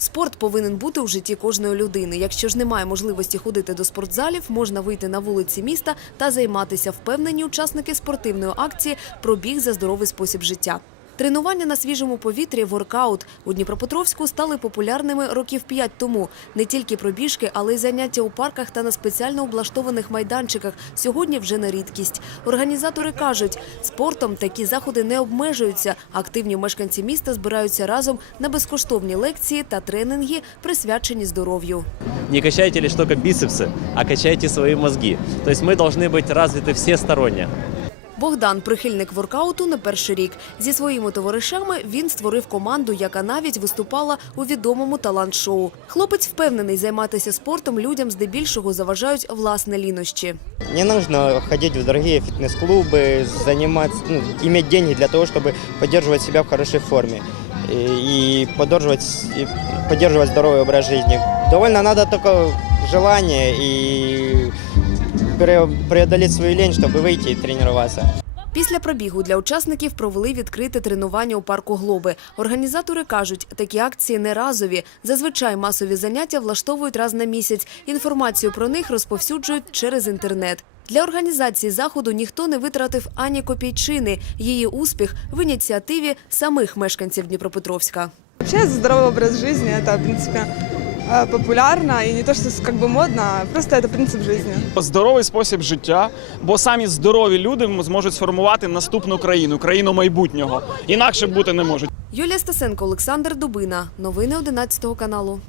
Спорт повинен бути у житті кожної людини. Якщо ж немає можливості ходити до спортзалів, можна вийти на вулиці міста та займатися. Впевнені учасники спортивної акції «Пробіг за здоровий спосіб життя». Тренування на свіжому повітрі, воркаут у Дніпропетровську стали популярними років п'ять тому. Не тільки пробіжки, але й заняття у парках та на спеціально облаштованих майданчиках. Сьогодні вже не рідкість. Організатори кажуть, спортом такі заходи не обмежуються. Активні мешканці міста збираються разом на безкоштовні лекції та тренінги, присвячені здоров'ю. не качайте лишь только бицепсы, а качайте свои мозги. То есть мы должны быть развиты всесторонне. Богдан прихильник воркауту не перший рік. Зі своїми товаришами він створив команду, яка навіть виступала у відомому талант-шоу. Хлопець впевнений, займатися спортом людям здебільшого заважають власне лінощі. Не нужно ходить в дорогие фитнес-клубы, заниматься, ну, иметь деньги для того, чтобы поддерживать себя в хорошей форме и, и поддерживать, и поддерживать здоровый образ жизни. Довольно надо только желание и пре- преодолеть свою лень, чтобы выйти и тренироваться. Після пробігу для учасників провели відкрите тренування у парку Глоби. Організатори кажуть, такі акції не разові. Зазвичай масові заняття влаштовують раз на місяць. Інформацію про них розповсюджують через інтернет. Для організації заходу ніхто не витратив ані копійчини. Її успіх в ініціативі самих мешканців Дніпропетровська. Вообще здоровый образ жизни это, в принципе, э, популярно і не то, що как бы модно, просто це принцип життя. здоровий спосіб життя, бо самі здорові люди зможуть сформувати наступну країну, країну майбутнього. Інакше бути не можуть. Юлія Стасенко, Олександр Дубина. Новини 11 каналу.